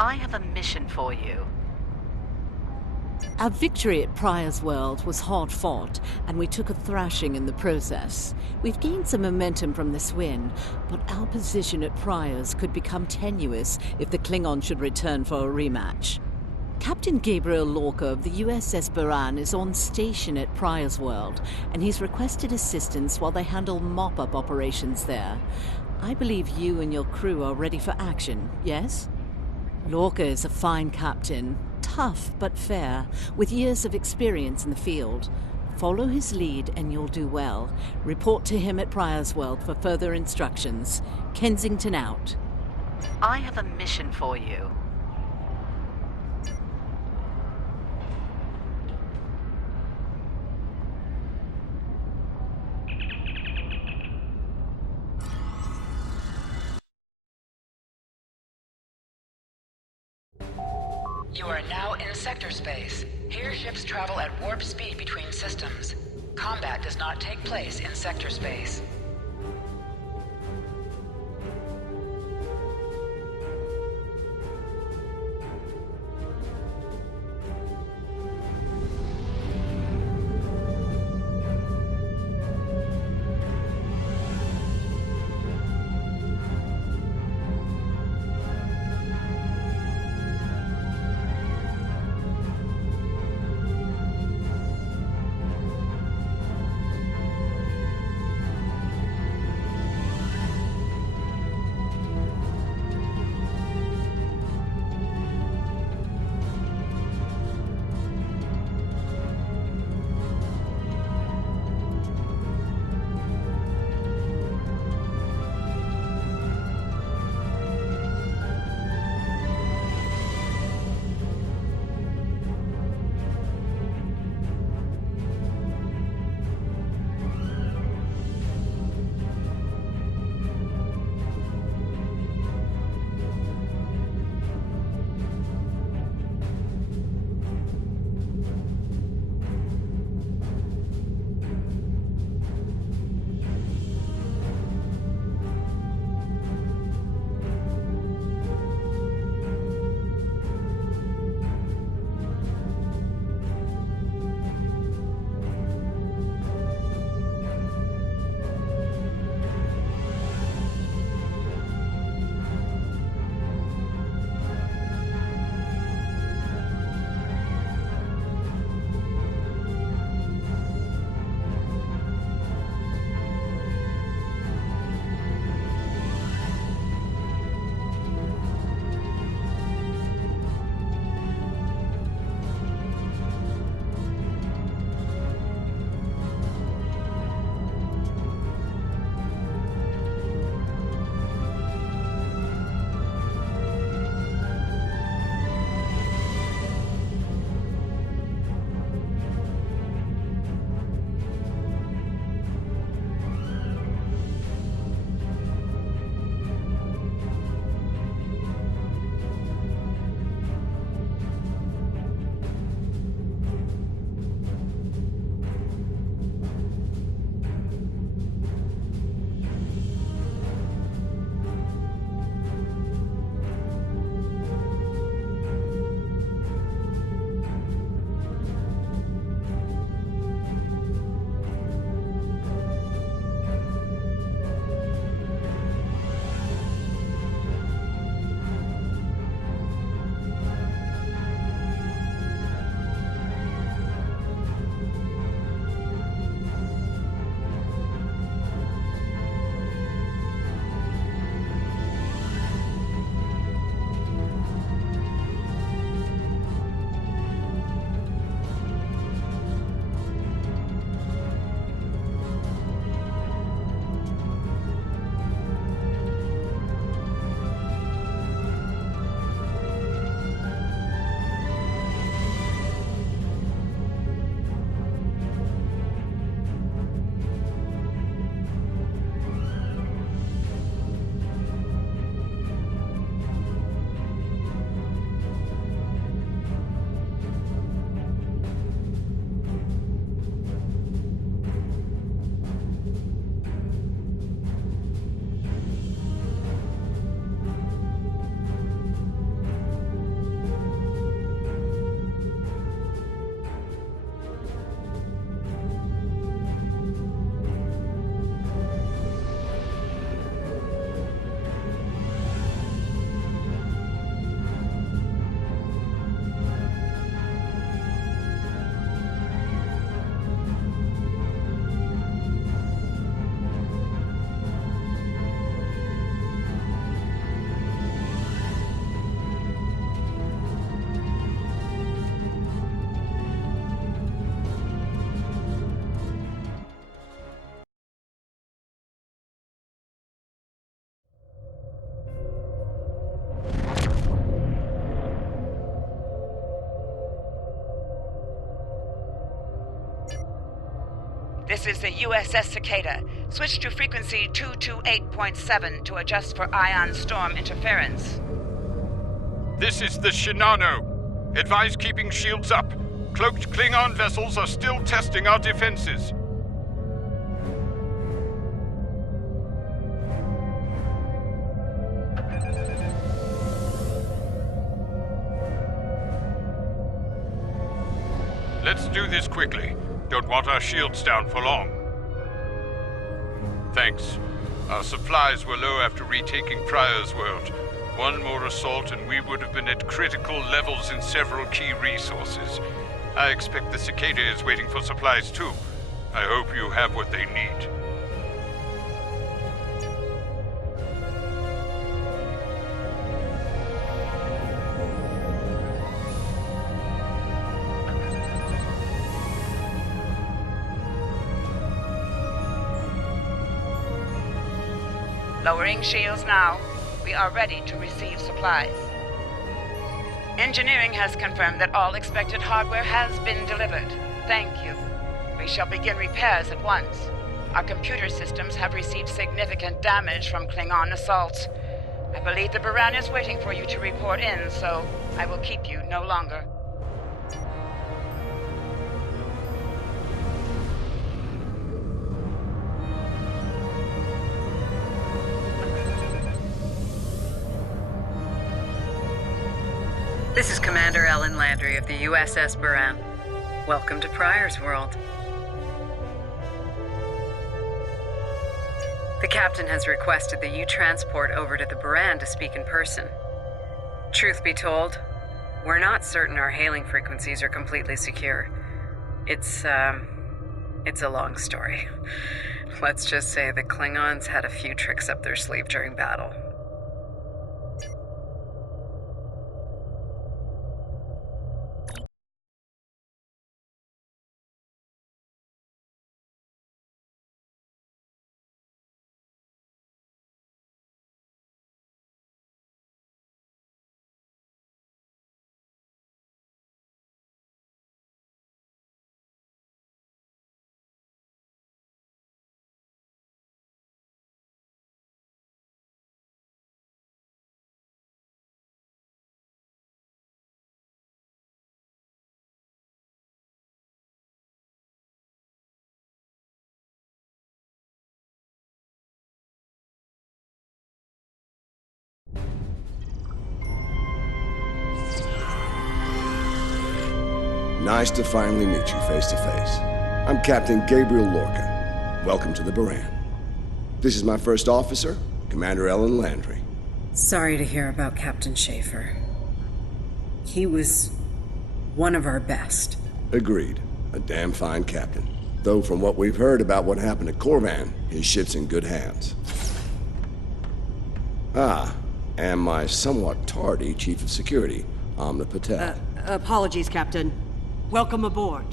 I have a mission for you. Our victory at Pryor's World was hard fought, and we took a thrashing in the process. We've gained some momentum from this win, but our position at Pryor's could become tenuous if the Klingon should return for a rematch. Captain Gabriel Lorca of the USS Buran is on station at Pryor's World, and he's requested assistance while they handle mop-up operations there. I believe you and your crew are ready for action, yes? Lorca is a fine captain, tough but fair, with years of experience in the field. Follow his lead and you'll do well. Report to him at Pryor's World for further instructions. Kensington out. I have a mission for you. You are now in sector space. Here ships travel at warp speed between systems. Combat does not take place in sector space. This is the USS Cicada. Switch to frequency 228.7 to adjust for ion storm interference. This is the Shinano. Advise keeping shields up. Cloaked Klingon vessels are still testing our defenses. Let's do this quickly. Don't want our shields down for long. Thanks. Our supplies were low after retaking Pryor's world. One more assault and we would have been at critical levels in several key resources. I expect the Cicada is waiting for supplies too. I hope you have what they need. Lowering shields now. We are ready to receive supplies. Engineering has confirmed that all expected hardware has been delivered. Thank you. We shall begin repairs at once. Our computer systems have received significant damage from Klingon assaults. I believe the Baran is waiting for you to report in, so I will keep you no longer. This is Commander Ellen Landry of the USS Baran. Welcome to Pryor's world. The captain has requested that you transport over to the Baran to speak in person. Truth be told, we're not certain our hailing frequencies are completely secure. It's a long story. Let's just say the Klingons had a few tricks up their sleeve during battle. Nice to finally meet you face to face. I'm Captain Gabriel Lorca. Welcome to the Baran. This is my first officer, Commander Ellen Landry. Sorry to hear about Captain Schaefer. He was one of our best. Agreed. A damn fine captain. Though from what we've heard about what happened at Korvan, his ship's in good hands. Ah, and my somewhat tardy Chief of Security, Amna Patel. Apologies, Captain. Welcome aboard.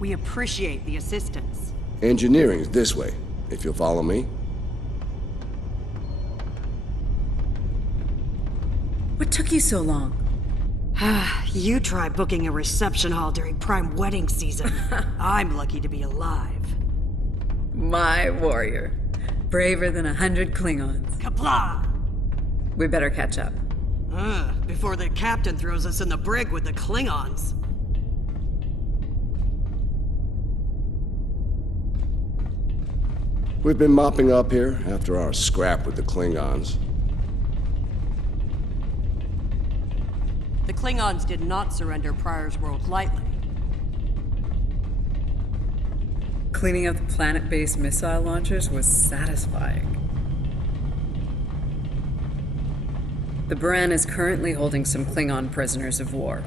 We appreciate the assistance. Engineering's this way, if you'll follow me. What took you so long? You try booking a reception hall during prime wedding season. I'm lucky to be alive. My warrior. Braver than 100 Klingons. Kapla! We better catch up. Before the captain throws us in the brig with the Klingons. We've been mopping up here after our scrap with the Klingons. The Klingons did not surrender Pryor's world lightly. Cleaning up the planet-based missile launchers was satisfying. The Baran is currently holding some Klingon prisoners of war.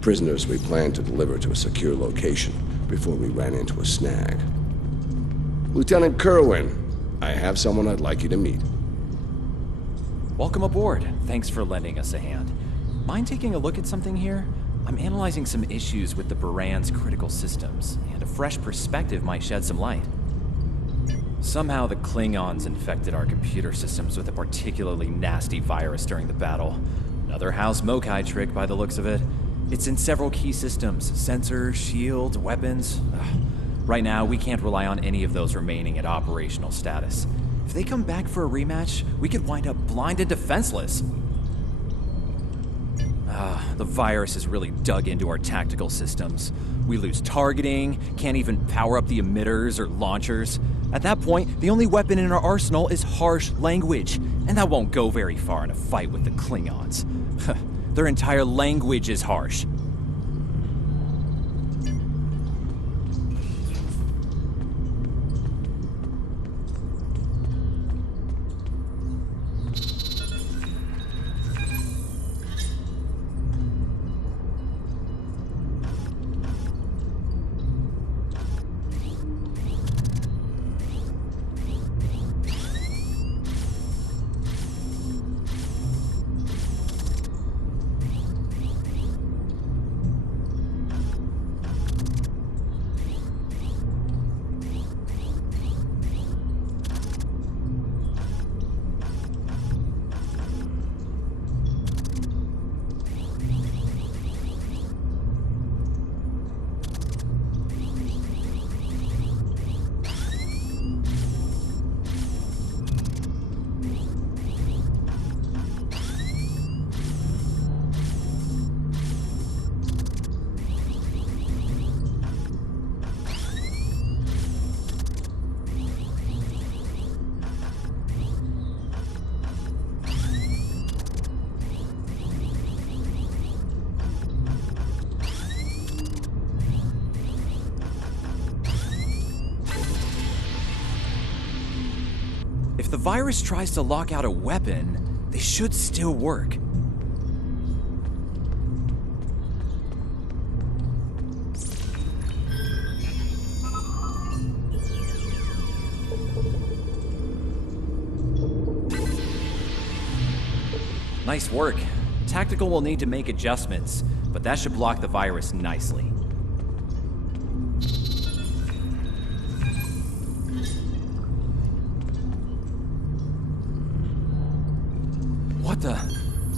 Prisoners we plan to deliver to a secure location before we ran into a snag. Lieutenant Kerwin, I have someone I'd like you to meet. Welcome aboard. Thanks for lending us a hand. Mind taking a look at something here? I'm analyzing some issues with the Baran's critical systems, and a fresh perspective might shed some light. Somehow the Klingons infected our computer systems with a particularly nasty virus during the battle. Another House Mokai trick by the looks of it. It's in several key systems. Sensors, shields, weapons. Right now, we can't rely on any of those remaining at operational status. If they come back for a rematch, we could wind up blind and defenseless. The virus has really dug into our tactical systems. We lose targeting, can't even power up the emitters or launchers. At that point, the only weapon in our arsenal is harsh language, and that won't go very far in a fight with the Klingons. Their entire language is harsh. If the virus tries to lock out a weapon, they should still work. Nice work. Tactical will need to make adjustments, but that should block the virus nicely. What the?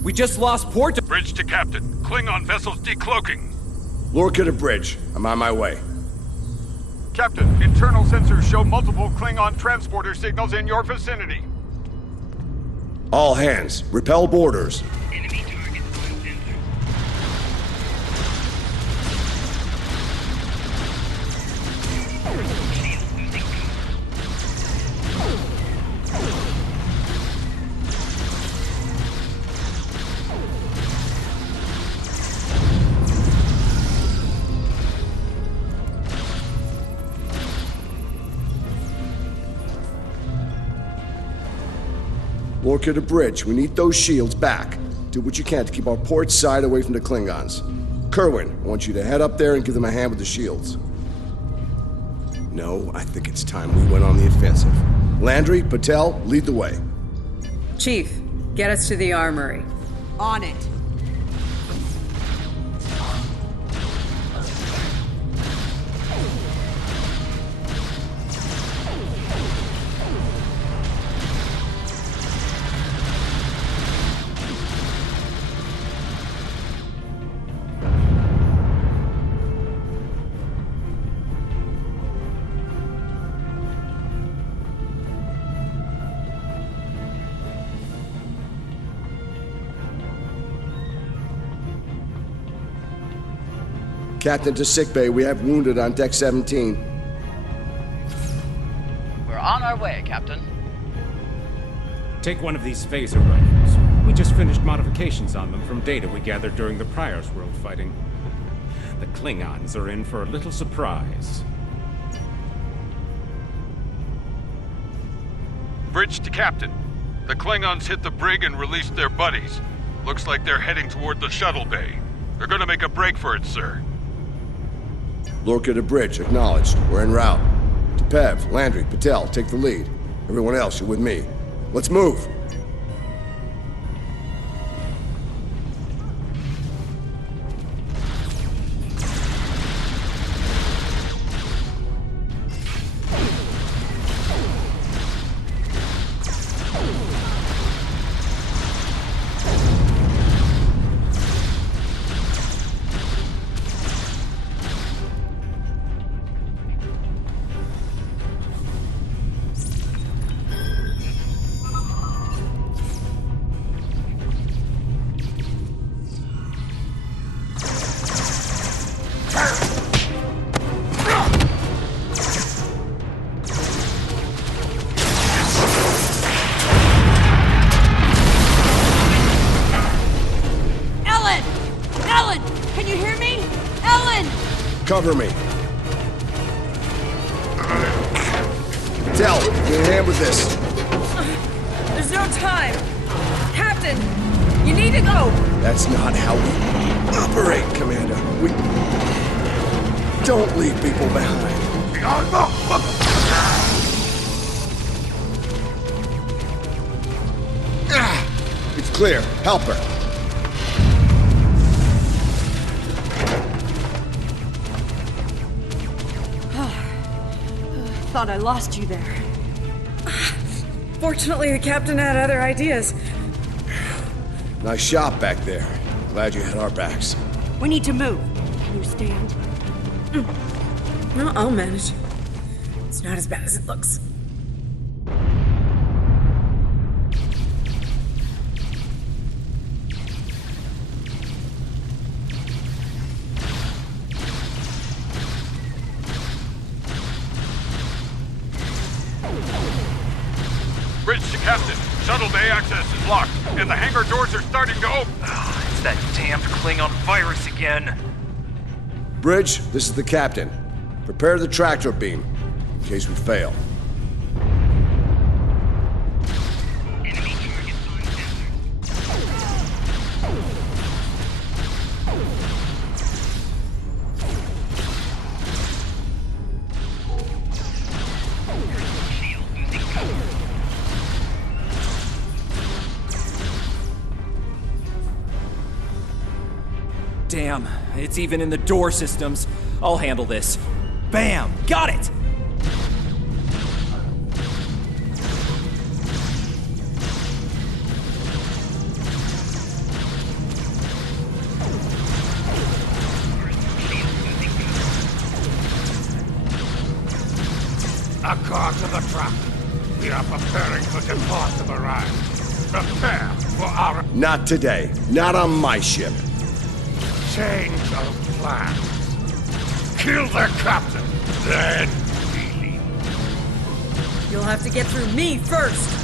We just lost port to— Bridge to Captain. Klingon vessels decloaking. Lorca to bridge. I'm on my way. Captain, internal sensors show multiple Klingon transporter signals in your vicinity. All hands, repel boarders. Enemy targets on sensors. Shield losing Lorca to bridge. We need those shields back. Do what you can to keep our port side away from the Klingons. Kerwin, I want you to head up there and give them a hand with the shields. No, I think it's time we went on the offensive. Landry, Patel, lead the way. Chief, get us to the armory. On it. Captain to sickbay. We have wounded on deck 17. We're on our way, Captain. Take one of these phaser rifles. We just finished modifications on them from data we gathered during the Prior's World fighting. The Klingons are in for a little surprise. Bridge to Captain. The Klingons hit the brig and released their buddies. Looks like they're heading toward the shuttle bay. They're gonna make a break for it, sir. Lorca to bridge. Acknowledged. We're en route. To Pev, Landry, Patel, take the lead. Everyone else, you're with me. Let's move. Cover me. Tell, get a hand with this. There's no time! Captain! You need to go! That's not how we operate, Commander. We don't leave people behind. It's clear. Help her. Thought I lost you there. Fortunately, the captain had other ideas. Nice shot back there. Glad you had our backs. We need to move. Can you stand? No, I'll manage. It's not as bad as it looks. Bridge to Captain. Shuttle bay access is locked, and the hangar doors are starting to open. It's that damned Klingon virus again. Bridge, this is the captain. Prepare the tractor beam, in case we fail. Enemy target on sensor. Shield losing cover. Damn, it's even in the door systems. I'll handle this. Bam! Got it! Accord to the truck. We are preparing to depart the Baran. Prepare for our Not today. Not on my ship. change of plans. Kill the captain, then we leave. You'll have to get through me first!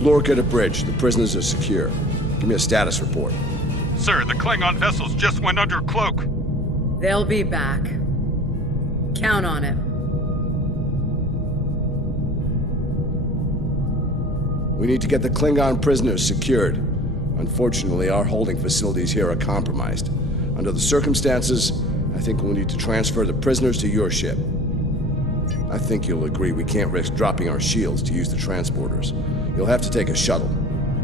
Lorca to bridge. The prisoners are secure. Give me a status report. Sir, the Klingon vessels just went under cloak. They'll be back. Count on it. We need to get the Klingon prisoners secured. Unfortunately, our holding facilities here are compromised. Under the circumstances, I think we'll need to transfer the prisoners to your ship. I think you'll agree we can't risk dropping our shields to use the transporters. You'll have to take a shuttle.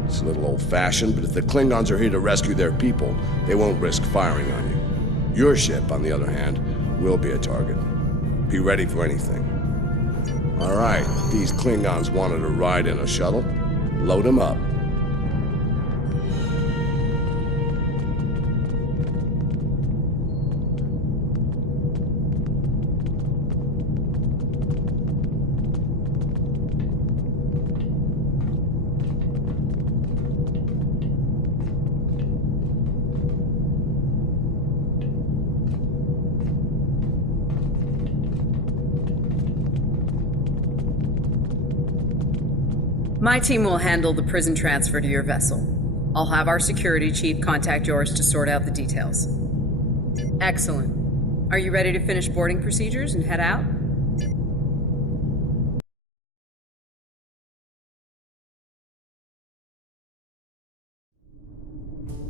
It's a little old-fashioned, but if the Klingons are here to rescue their people, they won't risk firing on you. Your ship, on the other hand, will be a target. Be ready for anything. All right, these Klingons wanted to ride in a shuttle. Load them up. My team will handle the prison transfer to your vessel. I'll have our security chief contact yours to sort out the details. Excellent. Are you ready to finish boarding procedures and head out?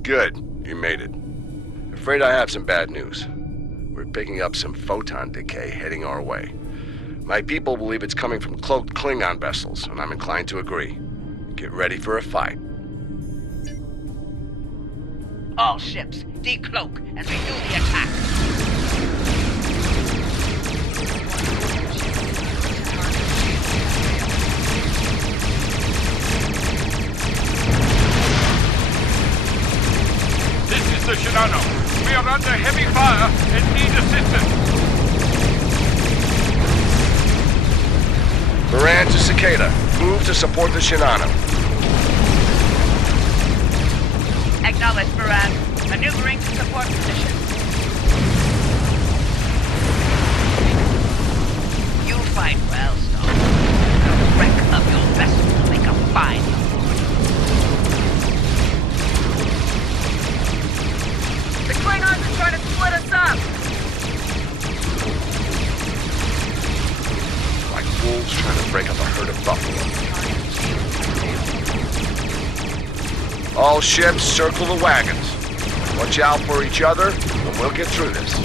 Good. You made it. Afraid I have some bad news. We're picking up some photon decay heading our way. My people believe it's coming from cloaked Klingon vessels, and I'm inclined to agree. Get ready for a fight. All ships, decloak and renew the attack. This is the Shinano. We are under heavy fire and need assistance. Baran to Cicada. Move to support the Shinano. Acknowledge, Baran. Maneuvering to support position. You fight well, Storm. The wreck of your vessel will make a fine reward. The Klingons are trying to split us up! Like wolves trying to break up a herd of buffalo. All ships, circle the wagons. Watch out for each other, and we'll get through this.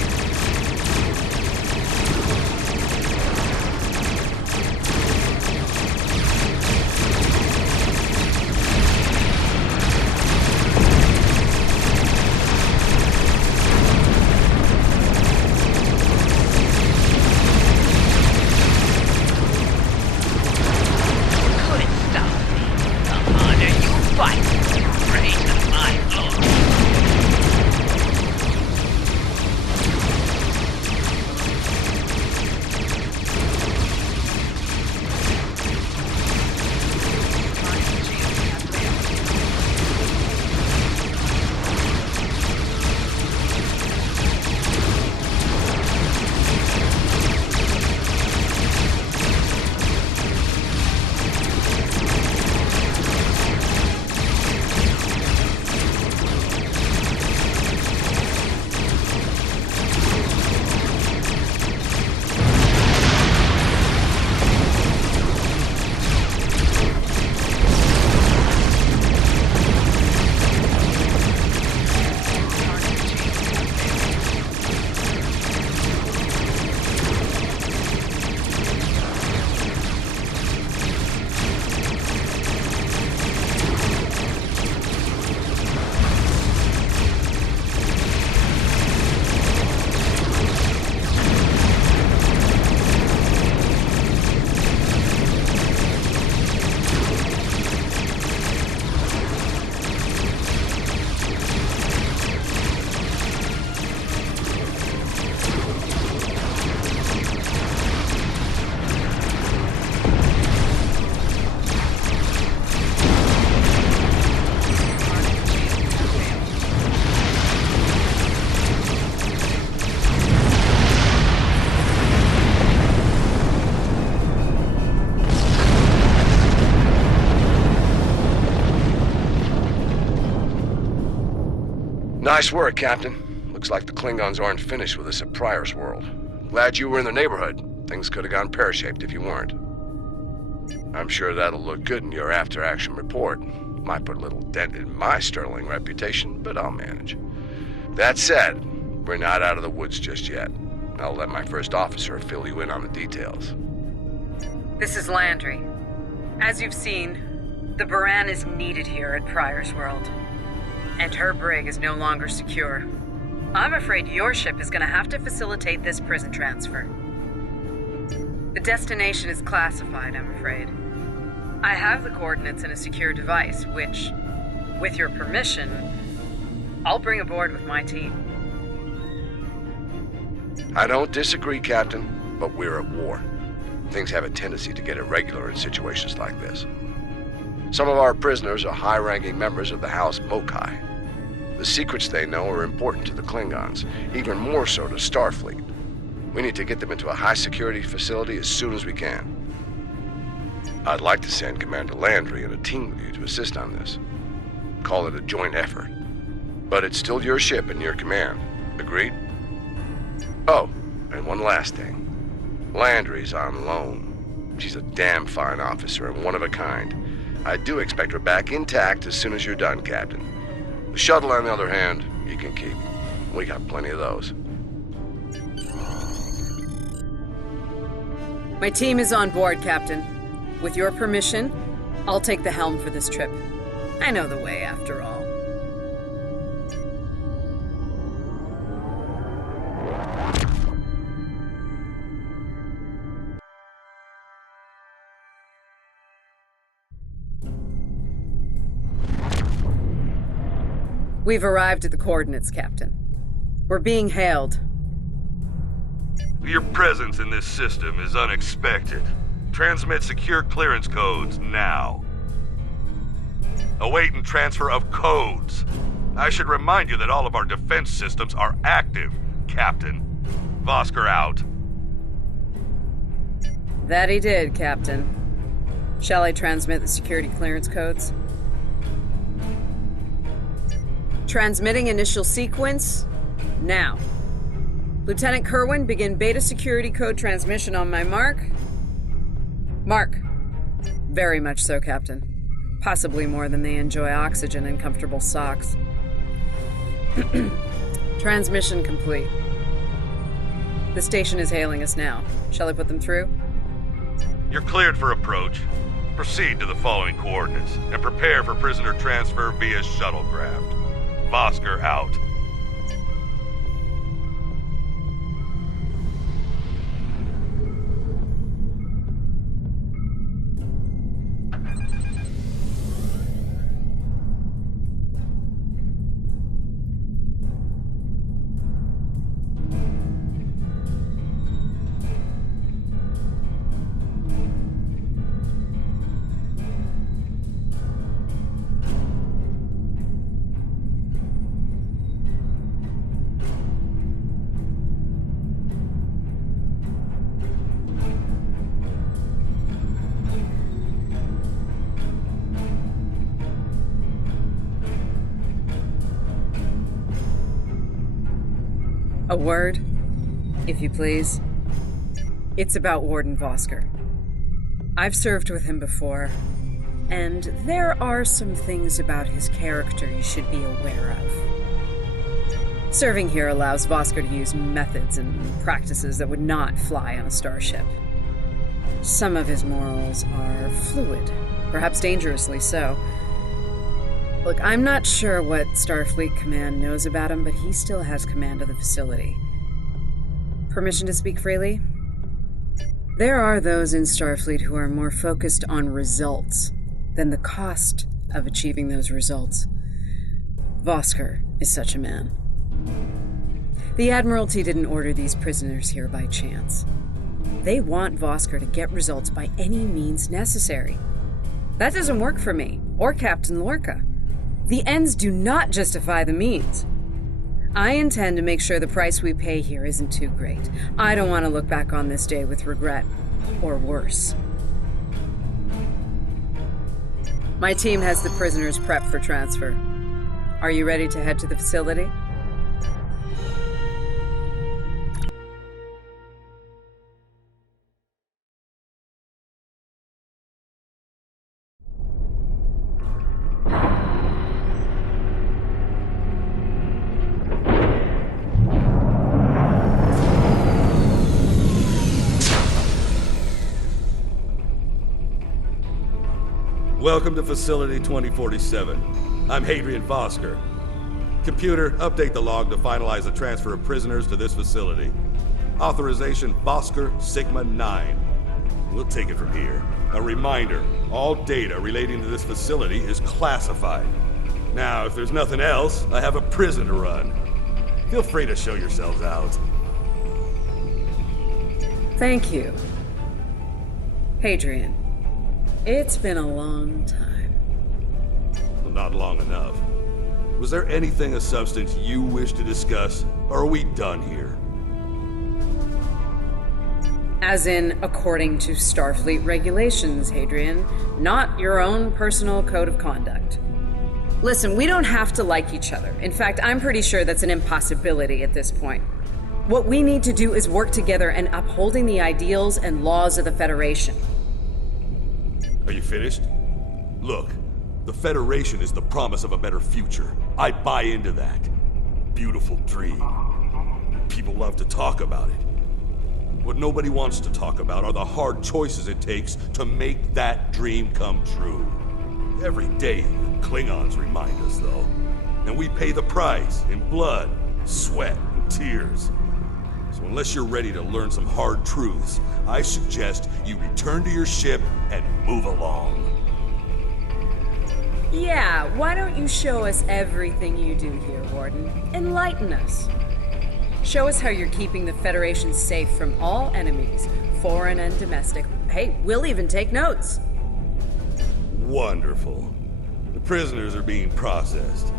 Nice work, Captain. Looks like the Klingons aren't finished with us at Pryor's World. Glad you were in the neighborhood. Things could have gone pear-shaped if you weren't. I'm sure that'll look good in your after-action report. Might put a little dent in my sterling reputation, but I'll manage. That said, we're not out of the woods just yet. I'll let my first officer fill you in on the details. This is Landry. As you've seen, the Baran is needed here at Pryor's World. And her brig is no longer secure. I'm afraid your ship is going to have to facilitate this prison transfer. The destination is classified, I'm afraid. I have the coordinates in a secure device, which, with your permission, I'll bring aboard with my team. I don't disagree, Captain, but we're at war. Things have a tendency to get irregular in situations like this. Some of our prisoners are high-ranking members of the House Mokai. The secrets they know are important to the Klingons, even more so to Starfleet. We need to get them into a high-security facility as soon as we can. I'd like to send Commander Landry and a team with you to assist on this. Call it a joint effort. But it's still your ship and your command. Agreed? Oh, and one last thing. Landry's on loan. She's a damn fine officer and one of a kind. I do expect her back intact as soon as you're done, Captain. The shuttle, on the other hand, you can keep. We got plenty of those. My team is on board, Captain. With your permission, I'll take the helm for this trip. I know the way, after all. We've arrived at the coordinates, Captain. We're being hailed. Your presence in this system is unexpected. Transmit secure clearance codes now. Awaiting transfer of codes. I should remind you that all of our defense systems are active, Captain. Vosker out. That he did, Captain. Shall I transmit the security clearance codes? Transmitting initial sequence, now. Lieutenant Kerwin, begin beta security code transmission on my mark. Mark. Very much so, Captain. Possibly more than they enjoy oxygen and comfortable socks. Transmission complete. The station is hailing us now. Shall I put them through? You're cleared for approach. Proceed to the following coordinates and prepare for prisoner transfer via shuttlecraft. Vosker out. A word, if you please. It's about Warden Vosker. I've served with him before, and there are some things about his character you should be aware of. Serving here allows Vosker to use methods and practices that would not fly on a starship. Some of his morals are fluid, perhaps dangerously so. Look, I'm not sure what Starfleet Command knows about him, but he still has command of the facility. Permission to speak freely? There are those in Starfleet who are more focused on results than the cost of achieving those results. Vosker is such a man. The Admiralty didn't order these prisoners here by chance. They want Vosker to get results by any means necessary. That doesn't work for me, or Captain Lorca. The ends do not justify the means. I intend to make sure the price we pay here isn't too great. I don't want to look back on this day with regret, or worse. My team has the prisoners prepped for transfer. Are you ready to head to the facility? Welcome to Facility 2047. I'm Hadrian Vosker. Computer, update the log to finalize the transfer of prisoners to this facility. Authorization Vosker Sigma 9. We'll take it from here. A reminder, all data relating to this facility is classified. Now, if there's nothing else, I have a prison to run. Feel free to show yourselves out. Thank you. Hadrian. It's been a long time. Well, not long enough. Was there anything of substance you wish to discuss, or are we done here? As in, according to Starfleet regulations, Hadrian, not your own personal code of conduct. Listen, we don't have to like each other. In fact, I'm pretty sure that's an impossibility at this point. What we need to do is work together in upholding the ideals and laws of the Federation. Are you finished? Look, the Federation is the promise of a better future. I buy into that. Beautiful dream. People love to talk about it. What nobody wants to talk about are the hard choices it takes to make that dream come true. Every day, the Klingons remind us, though. And we pay the price in blood, sweat, and tears. So unless you're ready to learn some hard truths, I suggest you return to your ship and move along. Yeah, why don't you show us everything you do here, Warden? Enlighten us. Show us how you're keeping the Federation safe from all enemies, foreign and domestic. Hey, we'll even take notes. Wonderful. The prisoners are being processed.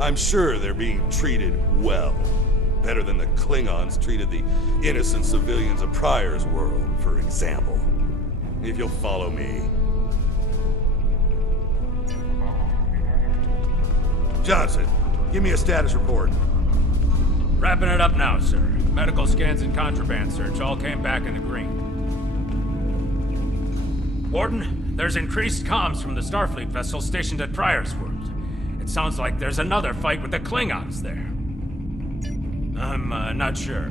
I'm sure they're being treated well. Better than the Klingons treated the innocent civilians of Pryor's world, for example. If you'll follow me. Johnson, give me a status report. Wrapping it up now, sir. Medical scans and contraband search all came back in the green. Warden, there's increased comms from the Starfleet vessel stationed at Pryor's world. It sounds like there's another fight with the Klingons there. I'm not sure.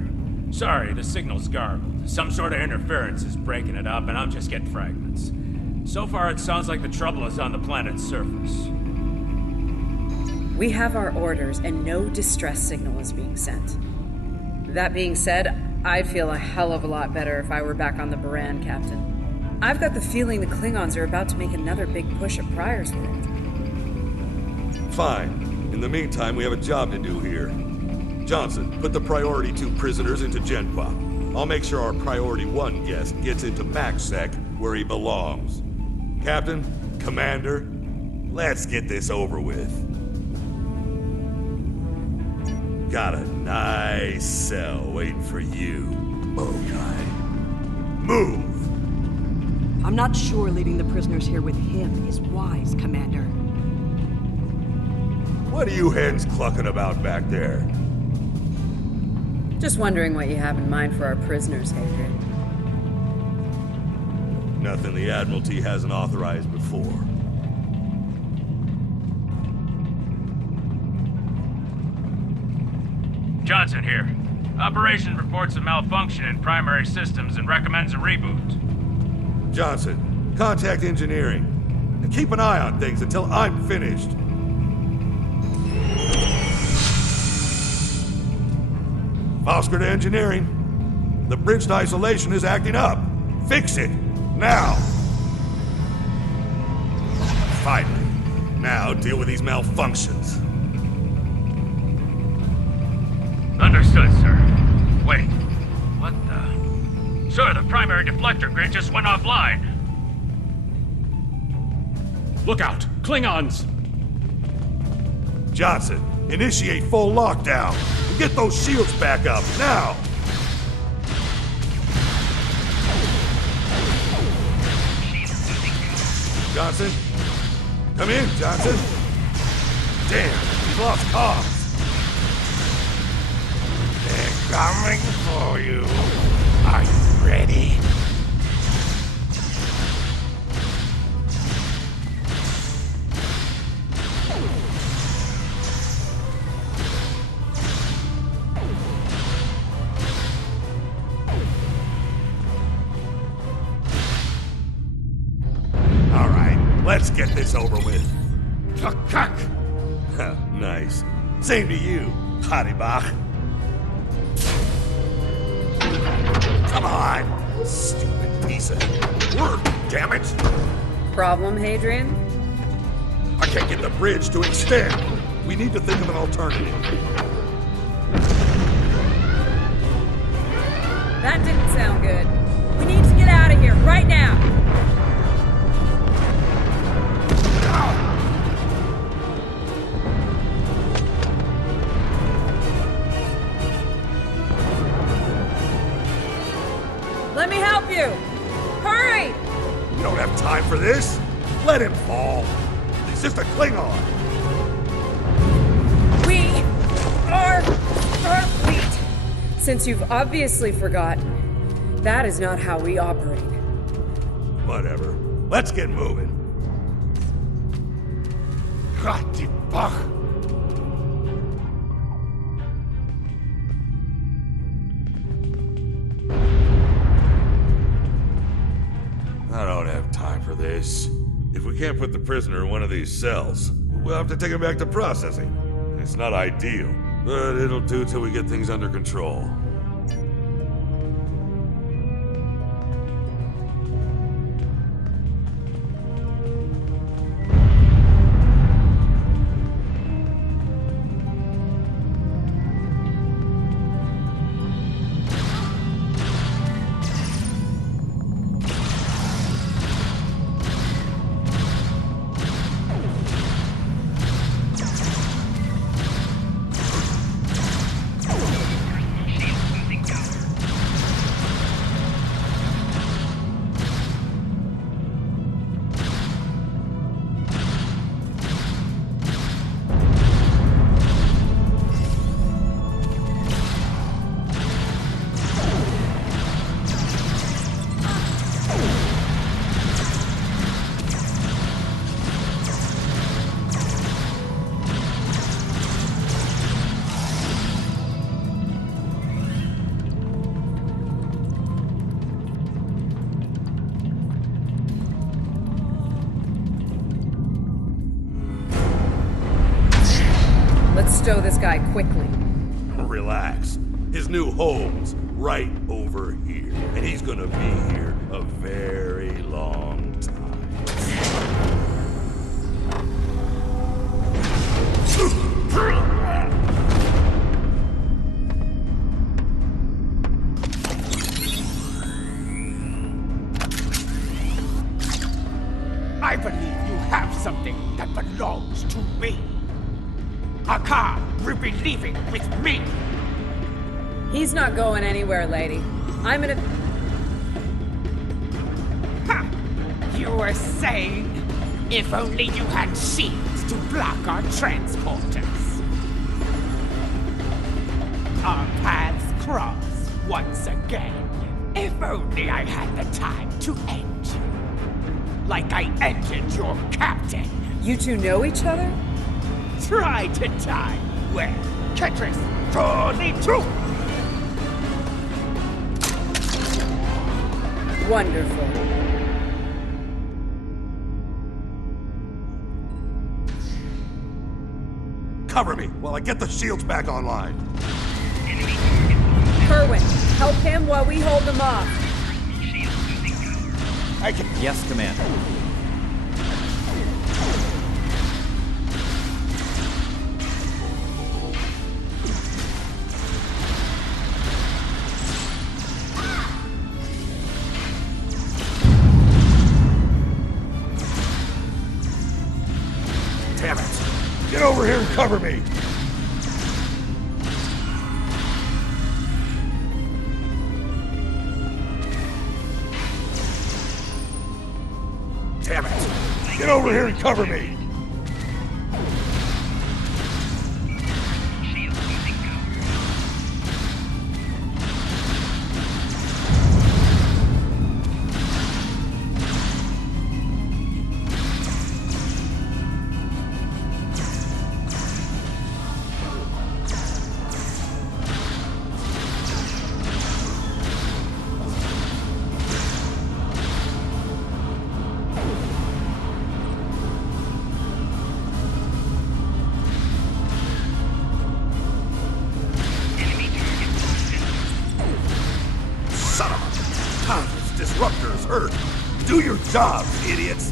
Sorry, the signal's garbled. Some sort of interference is breaking it up, and I'm just getting fragments. So far, it sounds like the trouble is on the planet's surface. We have our orders, and no distress signal is being sent. That being said, I'd feel a hell of a lot better if I were back on the Baran, Captain. I've got the feeling the Klingons are about to make another big push at Pryor's world. Fine. In the meantime, we have a job to do here. Johnson, put the Priority 2 prisoners into Genpop. I'll make sure our Priority 1 guest gets into MaxSec, where he belongs. Captain, Commander, let's get this over with. Got a nice cell waiting for you, Bokai. Move! I'm not sure leaving the prisoners here with him is wise, Commander. What are you hens clucking about back there? Just wondering what you have in mind for our prisoners, Hadrian. Nothing the Admiralty hasn't authorized before. Johnson here. Operation reports a malfunction in primary systems and recommends a reboot. Johnson, contact engineering. And keep an eye on things until I'm finished. Oscar to engineering. The bridge to isolation is acting up. Fix it. Now. Finally. Now deal with these malfunctions. Understood, sir. Wait. What the... Sir, the primary deflector grid just went offline. Look out! Klingons! Johnson, initiate full lockdown. Get those shields back up, now! Johnson? Come in, Johnson! Damn, he's lost comms. They're coming for you. Are you ready? Let's get this over with. Cluck. Nice. Same to you, Haribach. Come on! Stupid piece of work, damn it! Problem, Hadrian? I can't get the bridge to extend. We need to think of an alternative. That didn't sound good. We need to get out of here, right now! Let me help you! Hurry! We don't have time for this. Let him fall. He's just a Klingon. We are Starfleet. Since you've obviously forgotten, that is not how we operate. Whatever. Let's get moving. Ratibach. I don't have time for this. If we can't put the prisoner in one of these cells, we'll have to take him back to processing. It's not ideal, but it'll do till we get things under control. stow this guy quickly. Relax. His new home's right over here. And he's gonna be here a very long time. I believe you have something that belongs to me. Akar will be leaving with me. He's not going anywhere, lady. I'm gonna... Ha! You were saying, if only you had shields to block our transporters. Our paths cross once again. If only I had the time to end you. Like I ended your captain. You two know each other? Try to die well. Ketris, fully true. Wonderful. Cover me while I get the shields back online. Kerwin, help him while we hold them off. Yes, Commander. Damn it! Get over here and cover me! Damn it! Get over here and cover me! Son of a... Disruptors hurt! Do your jobs, idiots!